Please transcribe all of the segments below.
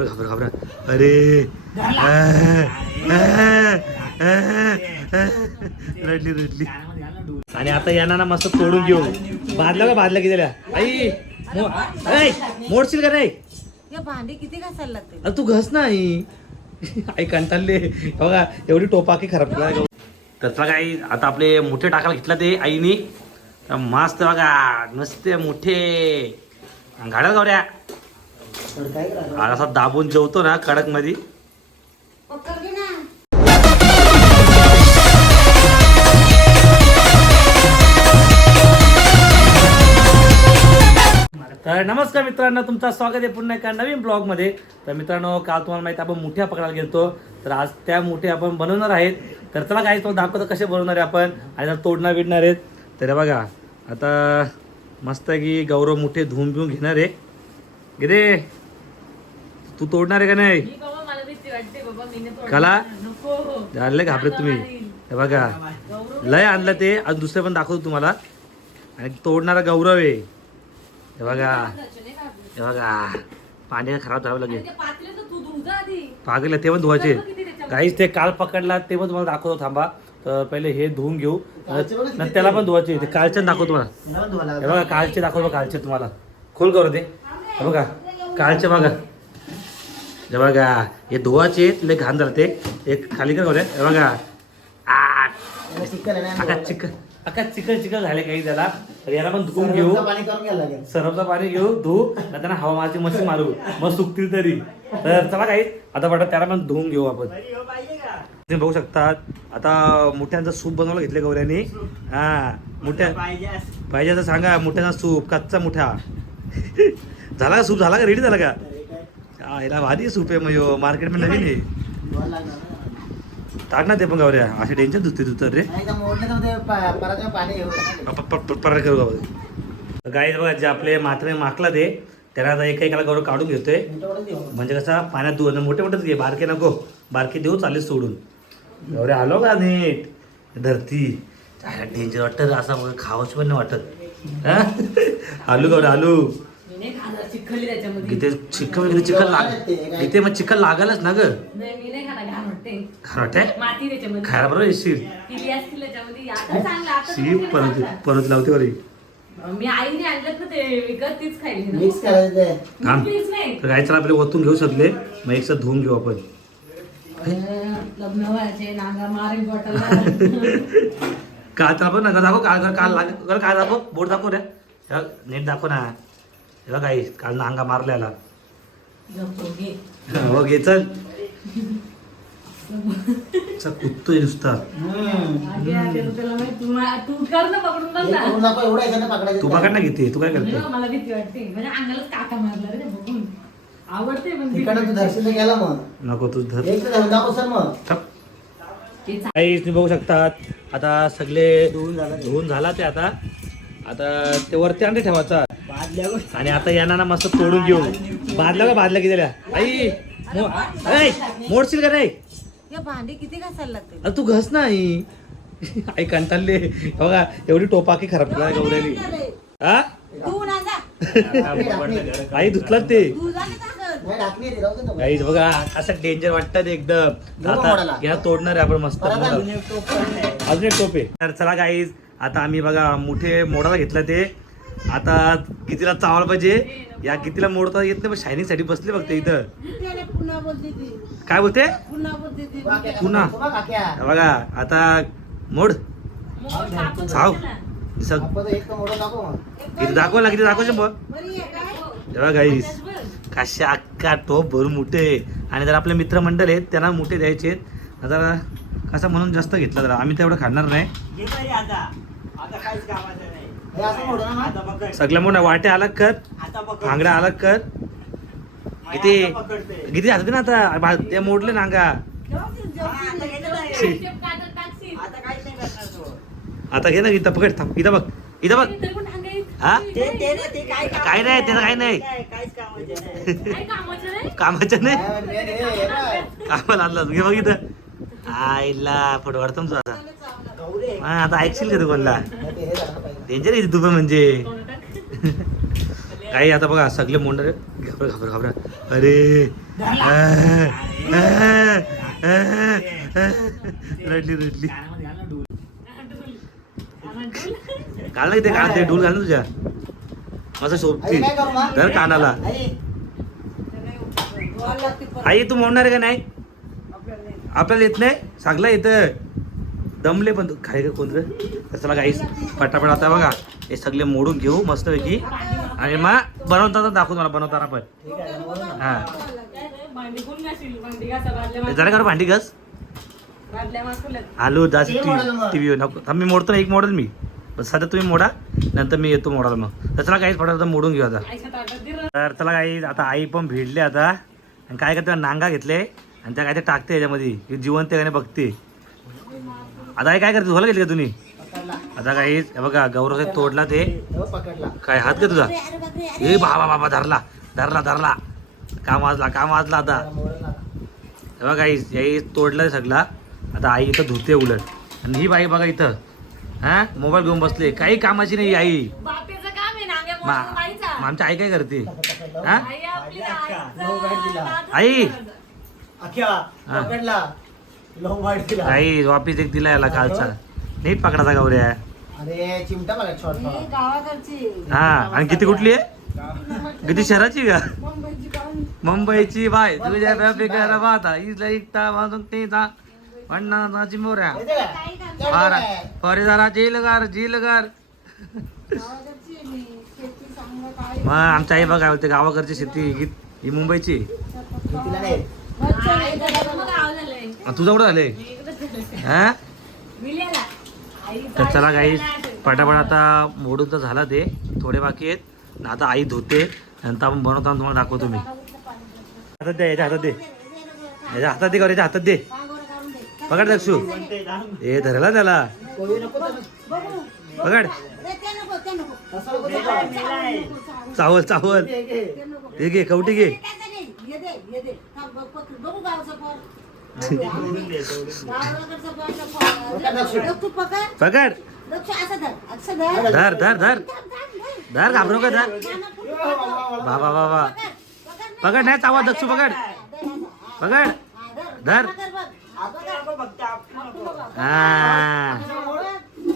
घाबर घाबरा अरे आ, आ, आ, आ. रडली रडली. आणि आता यांना ना मस्त तोडून घेऊ. बादल्या का बादल्या किती आई मो- ऐ, मोडशील का नाही? या भांडी किती घासायला लागते अरे तू घस नाही आई. कंटाळले. बघा एवढी टोपाकी खराब केला. तर चला काही आता आपले मोठे टाकायला घेतला ते आईनी. तर मस्त बघा नुसते मोठे. गाड्या गावड्या असा दाबून जेवतो ना कडकमध्ये तर नमस्कार मित्रांनो तुमचं स्वागत आहे पुन्हा एका नवीन ब्लॉगमध्ये तर मित्रांनो काल तुम्हाला माहिती आपण मुठ्या पकडायला गेलतो. तर आज त्या मुठ्या आपण बनवणार आहेत. तर चला काय तो दाखवतो कसे बनवणार आहे आपण. आणि जरा तोडणार बिडणार आहेत तर बघा आता मस्त की गौरव मुठे धुवून बिवून घेणार आहे. गिरे तू तोडणार आहे का नाही? कला? झाले घाबरे तुम्ही? हे बघा. लय आणलं ते. आज दुसरे पण दाखवतो तुम्हाला. आणि तोडणारा गौरव आहे. हे बघा. हे बघा. पाणी खराब झालं लागेल पागल ते पण धुवायचे. काहीच ते काल पकडला ते पण तुम्हाला दाखवतो थांबा. तर पहिले हे धुवून घेऊ. नंतर त्याला पण धुवायचे. ते कालचे दाखवतो तुम्हाला. हे बघा कालचे दाखवतो कालचे तुम्हाला. खोल करू ते हे बघा. कालचे बघा. हे बघा हे धुवाचे लय घाण झालं ते. एक खाली कर हे बघा. आ, अका चिकन अका चिकन. चिकन झाले काही त्याला. तर याला पण धुवून घेऊ. सरपचं पाणी घेऊ धुवू ना हवा मारची मशी मारू. मग सुकतील तरी. तर चला काही आता वाटत त्याला पण धुवून घेऊ आपण. तुम्ही बघू शकतात आता मोठ्यांचं सूप बनवलं घेतले गौऱ्यानी. हा मोठ्या पाहिजे तर सांगा मोठ्यांचा सूप कच्चा मोठा. झाला का सूप? झाला का? रेडी झाला का? याला भारी सूप आहे मग मार्केटमध्ये नवीन आहे. टाक ना ते पण गौऱ्या असे टेन्शन दुसते तू तर रे. परार करू का गाई बघा जे आपले मात्र माकला ते त्याला आता एका एकाला गौरव काढून घेतोय. म्हणजे कसा पाण्यात धुवून मोठे मोठेच घे. बारके नको. बारके देऊ चालेल सोडून. गौरे आलो का नीट? धरती. डेंजर वाटत असा मग खावंच पण नाही वाटत. हा? आलू गौरे आलू. त्याच्यामध्ये इथे चिकन वगैरे चिकन लाग इथे मग चिकन लागालच ना ग? नाही मी नाही खाणार घाण वाटते माती त्याच्यामध्ये. खायला बरोबर येशील. किली असतील त्याच्यामध्ये. आता चांगलं आता शी तुम्ही परत. परत लावते बरी मी आईने आणलं ना ते विकत तीच खायली ना. मिक्स करायचं ते. थांब. प्लीज नाही. तर गायचं आपले ओतून घेऊ शकले मग एक धुवून घेऊ आपण. अं, लग्न व्हायचे नांगा मारेल बॉटल काल तर आपण नका दाखव काल काल लाग काल काय दाखव. बोट दाखव रे. नीट दाखव ना. हे बघ काल नांगा मारलेला हो घे चल. कुत्तोय नुसता. तू ना बघ ना. तू ना घेते तू काय करते मला भीती वाटते. म्हणजे अंगालाच काका मारला रे बघून. आवडते पण भीती तिकडं तू वाटते. धरशील तर गेला मग. नको तू धर. दाखव सर मग. तुम्ही बघू शकतात. आता सगळे धुवून झाला ते. आता. आता ते वरती आणते ठेवायचा. आणि आता यांना ना मस्त तोडून घेऊ. बादल्या का बादल्या किती आई मोडशील का नाही? या भांडी किती घासायला लागते तू घस नाही आई. कंटाळले. बघा एवढी टोपाकी खराब केला गौऱ्यानी. हा? आई धुतलात ते. काहीच बघा असं डेंजर वाटतात एकदम. आता मोडाला. या तोडणार आहे आपण मस्त एक टोप. अजून एक टोपे. तर चला गाईज आता आम्ही बघा मोठे मोडाला घेतलं ते. आता कितीला चावलं पाहिजे? या कितीला मोडता येत नाही पण शायनिंगसाठी बसले बघते इथं. काय बोलते? पुन्हा. बघ आता मोड. चाव. किती दाखव ना किती दाखव शंभर. बरी आहे काय तेव्हा गाईस. कशा अक्का टोप भरून मोठे आणि जर आपले मित्रमंडळ आहेत त्यांना मोठे द्यायचे आहेत. जरा कसा म्हणून जास्त घेतला जरा. आम्ही तेवढं खाणार नाही? सगळ्या मोठा वाटे अलग कर? भांगड्या अलग कर? किती? किती हातात ना आता. ते मोडले काढत टाकशील. आता घे ना इथं पकड थांब. इथं बघ. इथं बघ. हा? काय काय नाही त्याचं काय नाही. कामाचं नाही? कामाला आणलं घे बघ इथं. आईला फोटो काढतो ना तू आता हा आता ऐकशील का तू कोणला नाही, ते. डेंजर आहे तू पण म्हणजे? काही आता बघा सगळे मोंडर घाबर घाबर घाबरा. अरे. रडली रडली. घाल ना इथे घाल ते ढोल घाल तुझ्या माझा शोभती? धर कानाला. आई. तू आहे का नाही? आपल्याला येत नाही? सांगला येतं दमले पण तू. काय का कोण रे तर चला पटापट आता बघा हे सगळे मोडून घेऊ मस्तपैकी. आणि मग बनवताना दाखवू मला बनवताना पण. हा. जरा करू भांडी घस. आलू जास्त टीव्ही नको. मी मोडतो ना एक मोडल मी. पण सध्या तुम्ही मोडा नंतर मी येतो मोडायला मग. तर चला काहीच पटापट मोडून घेऊ आता. तर चला काही आता आई पण भिडले आता. आणि काय करते नांगा घेतले. आणि त्या काय ते टाकते याच्यामध्ये. हे जिवंत आहे बघते. आता आई काय करते झोला घेतली का तुम्ही? आता काही हे बघा गौरव तोडला ते. हो, पकडला. काय हात का तुझा? ए बाबा बाबा धरला. धरला धरला. काम वाजला काम वाजला आता. हे बघा आई याई तोडला सगळा. आता आई इथं धुते उलट. आणि ही बाई बघा इथं. हा? मोबाईल घेऊन बसले. काही कामाची नाही आई. बापेचं काम आहे नांग्या मा- मोडून बाईचा. मग आमची आई काय करते. हा? आई हा. आई वापिस एक दिला याला कालचा नीट पकडाचा गौऱ्या अरे चिमटा बघा शॉर्ट ही गावाकडची. हा आणि किती कुठली आहे? किती शहराची का मुंबईची बाय. तुझ्या बेफिकर बाता. इथला इकता वाजून तेचा म्हणणाची मोऱ्या. फार. फरीदारा झीलगार झीलगार गावाकडची आहे मी. शेती चांगलं काय. मग आमच्या आई बघा ते गावाकडची शेती ही ही मुंबईची. तिला नाही. मच्छर आहे, त्याला मग गावाला लय. आणि तुझं कुठं झाले. हा? विल्याला. तर चला काही पटापट आता मोडून तर झाला ते. थोडे बाकी आहेत. आता आई धुते. नंतर आपण बनवताना तुम्हाला दाखवतो मी. हातात दे याच्या हातात दे. याच्या हातात दे याच्या हातात दे. पकड दक्षू. हे धरला त्याला. पकड. चावल चावल. घे, घे. हे घे कवटी घे पकड. धर धर धर. धर घाबरू का धर. बाबा बाबा पकड नाही चावा दक्षू पकड. पकड. धर. हा.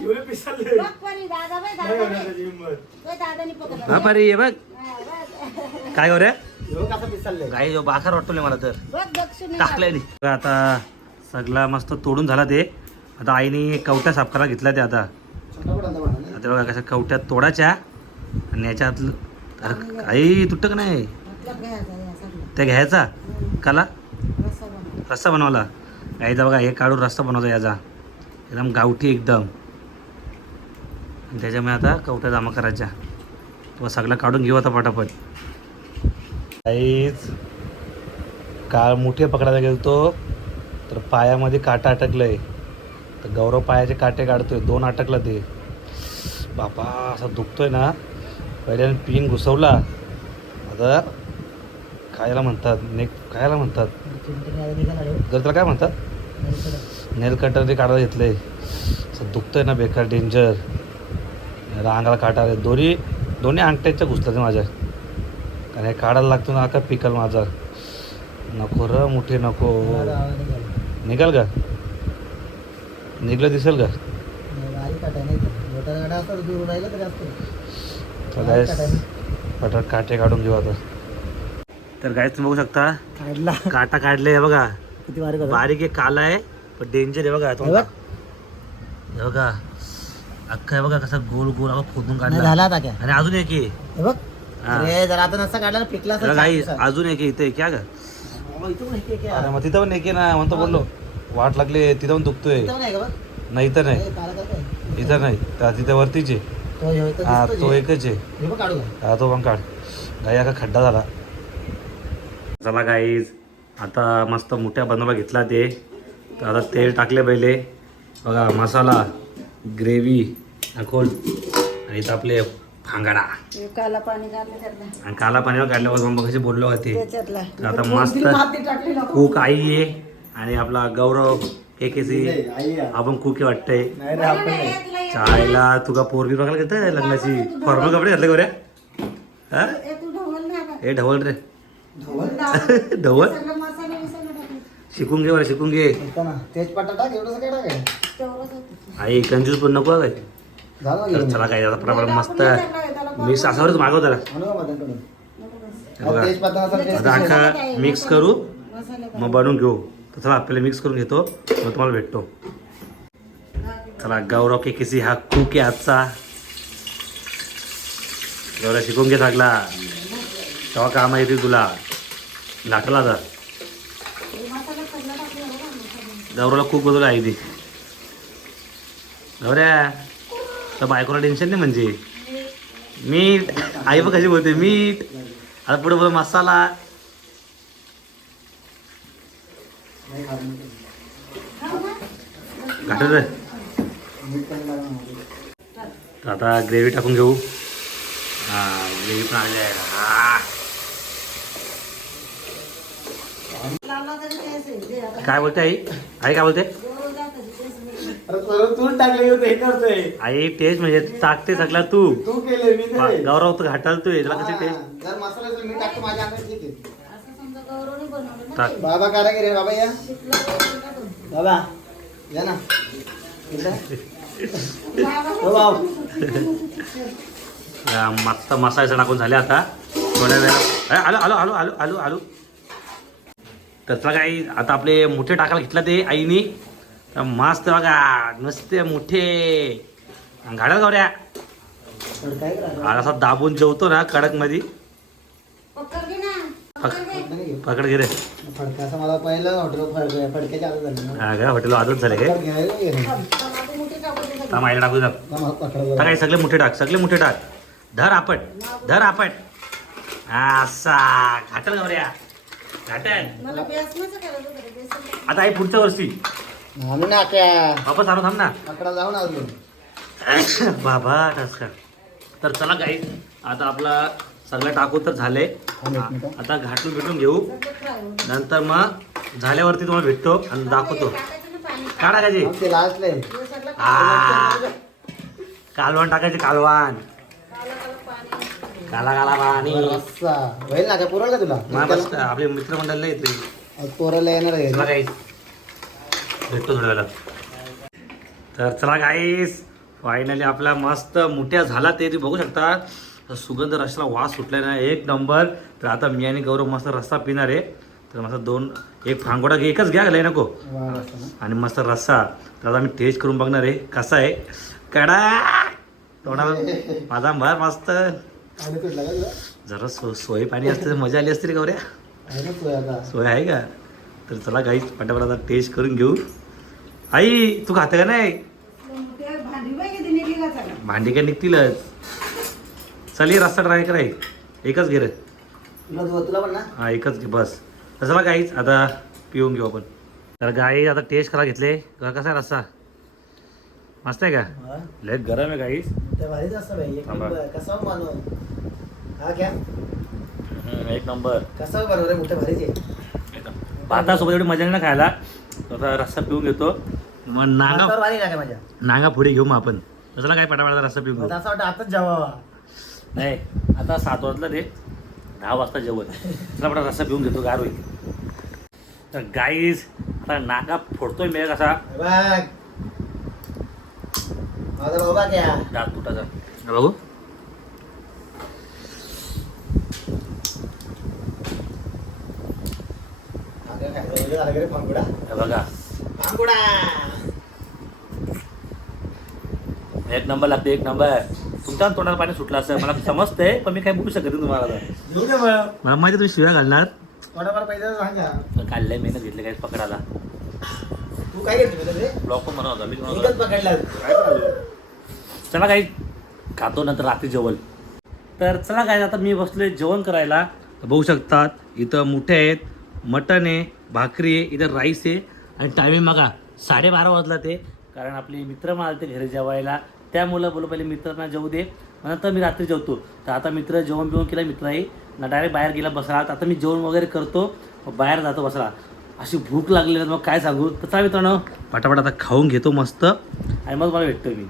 एवढे ये बघ. काय करू रे? काही जो बाखर वाटतो मला तर. टाकलंय नी. आता सगळा मस्त तोडून झाला ते. आता आईने कवट्या साफ करायला घेतला ते आता. आता बघा कसं कवट्यात तोडायच्या आणि याच्यात आई तुटक नाही. त्या घ्यायचा? काला? रस्सा बनवला. याचा बघा हे काढून रस्सा बनवतो याचा. एकदम गावठी एकदम. त्याच्यामुळे आता कवट्या जमा करायच्या. तो सगळा काढून घेऊ आता पटापट. काहीच काळ मुठे पकडायला गेलो तो तर पायामध्ये काटा अटकलंय. तर गौरव पायाचे काटे काढतोय दोन अटकलं ते. बापा असा दुखतोय ना. पहिल्याने पिन घुसवला. आता खायला म्हणतात नेक खायला म्हणतात. जर त्याला काय म्हणतात? नेल कटर ते काढायला घेतलंय. असं दुखतंय ना बेकार डेंजर अंगाला काटा आले दोन्ही दोन्ही अंगठ्याच्या घुसतात माझ्या. हे काढायला लागतो ना का पिकल माझा. नको र मुठे नको. निघाला. का? निघलं दिसेल का? काटा काढून घेऊ आता. तर गायस तुम्ही बघू शकता काढला. काटा काढले बघा. किती बारीक बारीक एक काला आहे पण डेंजर आहे बघा. हे बघ. अख्खा हे बघा कसा गोल गोल खोदून काढला. झाला आता आणि अजून एक आहे. बघ. अरे जर आता नसता काढला ना पिकला असता बघा, आई, चार दिवसात. अजून एक आहे इथे क्या ग. बाबा, इथं पण एक एक आहे. अरे मग तिथं पण एक आहे ना म्हणतो बोललो. वाट लागली तिथं पण दुखतोय. इथं पण आहे का बघ? नाही इथं नाही. हे. इथं नाही. त्या तिथं वरतीच आहे. तो इथं हा दिसतो तो जे. एकच आहे. हे काढू का? हा तो पण काढ. गाई का खड्डा झाला. चला गाईज आता मस्त मोठ्या बनवला घेतला ते. तर आता तेल टाकले पहिले. बघा मसाला ग्रेव्ही अकोल आणि इथं आपले फांगडा काला पाणी. आणि काला पाण्यावर काढल्यावर मग कशी बोललो होते. आता मस्त. कूक आई आहे आणि आपला गौरव के के सी. आपण कुकी वाटतंय. नाही रे, आपण नाही. चायला तुका पोरगी बघायला घेत लग्नाची? फॉर्मल कपडे घातले गोऱ्या हा? ए, तू ढवळ ना आता. हे ढवल रे. ढवळ शिकून घे बरं शिकून घे. टाक काय टाकाय आई कंजूस पण नको काय? तर चला काय आता प्रमाण मस्त. मिक्स असावरच मागव त्याला? हे आता. अख्खा मिक्स करू मग बनवून घेऊ. तर चला आपल्याला मिक्स करून घेतो. मग तुम्हाला भेटतो. चला गौरव के किसी हा कुक आहे आजचा. गौरव शिकून घे लागला तेव्हा काम येते तुला. लाटला जा गौरवला खूप बदल आहे ती गौऱ्या. तर बायकोला टेन्शन नाही म्हणजे. मीठ आई बघ कशी बोलते मीठ आता पुढे बोल मसाला. पण. तर आता ग्रेव्ही टाकून घेऊ. हा ग्रेव्ही पण आली आहे. हा. काय बोलते आई? आई काय बोलते? सर्व तूच टाकले होते हे करतोय. आई टेस्ट म्हणजे टाकते सगळा तू. तू केले मी नाही. गौरव तू घाटालतोय त्याला कशी हा, टेस्ट जर मसाला असेल मी टाकतो माझ्या अंगात ठीक आहे टाक. बाबा कारागीर आहे बाबा या. बाबा या ना. हो. या मस्त मसाला टाकून झाले आता. थोड्या वेळा आलो आलो आलो आलो आलो आलो. तर काही आता आपले मोठे टाकायला घेतला ते आईनी. तर मस्त बघा नुसते मोठे. काय करा आज असा दाबून जेवतो ना कडकमध्ये पकड घे रे. फडका असं मला पहिलं हॉटेल आलं झालं ना. हा का हॉटेल आजच झाले काय टाकू टाक का मला पकडलं काही सगळे मोठे टाक सगळे मोठे टाक. धर आपट धर आपट. असा घाटल गावऱ्या घाटल. आता आई पुढच्या वर्षी. आम्ही ना त्या वापस आणू थांब ना. पकडा जाऊन आलो बाबा टसका तर चला काही आता आपला सगळं टाकून तर मिनिटं. आता घाटून भेटून घेऊ. नंतर मग झाल्यावरती तुम्हाला भेटतो आणि दाखवतो. का टाकायची? ते लास्टले आ, कालवान टाकायचे कालवान काला काला पाणी. रस्सा होईल ना का पुरवलं का तुला? बस आपले मित्रमंडळला येते आज पोराला येणार आहे. भेटतो थोड्या वेळात तर चला गाईस फायनली आपला मस्त मोठ्या झाला ते तुम्ही बघू शकता. सुगंध रसाला वास सुटलाय ना एक नंबर तर आता मी आणि गौरव मस्त रस्सा पिणार आहे. तर मस्त दोन एक फांगोडा एकच घ्या लय नको. आणि मस्त रस्सा. तर आता मी टेस्ट करून बघणार आहे कसा आहे. कडा! तोंडाला माझा भर मस्त? जरा सो सोय पाणी असते मजा आली असते रे गौऱ्या. सोय आहे का? तर चला काही पटापट आता टेस्ट करून घेऊ. आई तू खाते का नाही? भांडी काय निघतीलच. चल ये रस्ता ट्राय कराय एकच घे रे. हा एकच घे बस. तर चला गाईच आता पिऊन घेऊ आपण. तर गाई आता टेस्ट करा घेतले. कसा आहे रस्सा मस्त आहे का. लय गरम आहे गाईस कसा हा एक नंबर. कसा बनव रे मोठे भारीच आहे. भातासोबत एवढी मजा नाही ना खायला. आता रस्सा पिऊन घेतो. मग नागा ना काय माझ्या. नागा पुढे घेऊ मग आपण. तर चला काय पटापटा रस्सा पिऊन घेऊ. असं वाटतं आताच जेवावा. नाही आता सात वाजलं रे. दहा वाजता जेवण. चला पटा रस्सा पिऊन घेतो गार होईल. तर गाईज आता नागा फोडतोय मी कसा बघ. माझा बाबा घ्या दात तुटाचा. बघू अगं काय वेगळं झालं का रे पंगुडा हे बघा. एक नंबर लागते एक नंबर. तुमच्या तोंडाला पाणी सुटलं असं मला समजतंय पण मी काय बोलू शकत नाही तुम्हाला मला माहिती तुम्ही शिव्या घालणार. काढलंय मेहनत घेतले काय पकडायला. तू काय ब्लॉक पण बनवता मी पकडला. चला काही खातो नंतर रात्री जेवण. तर चला काय आता मी बसलोय जेवण करायला. बघू शकतात इथं मोठे आहेत मटण आहे भाकरी आहे इथं राईस आहे आणि टायमिंग बघा साडेबारा वाजला ते. कारण आपले मित्र मला ते घरी जेवायला. त्यामुळं बोलू पहिले मित्रांना जेवू दे. नंतर मी रात्री जेवतो. तर आता मित्र जेवण बिवण केलं मित्र आहे. ना डायरेक्ट बाहेर गेला बसला. तर आता मी जेवण वगैरे करतो बाहेर जातो बसला. अशी भूक लागली ना मग काय सांगू? तर चला मित्रांनो पटापट आता खाऊन घेतो मस्त. आणि मग मला भेटतो मी.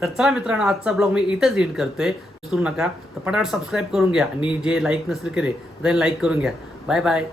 तर चला मित्रांनो आजचा ब्लॉग मी इथेच एंड करतोय. विसरू नका. तर पटापट सबस्क्राईब करून घ्या. आणि जे लाईक नसेल केले तर त्यांनी लाईक करून घ्या. Bye bye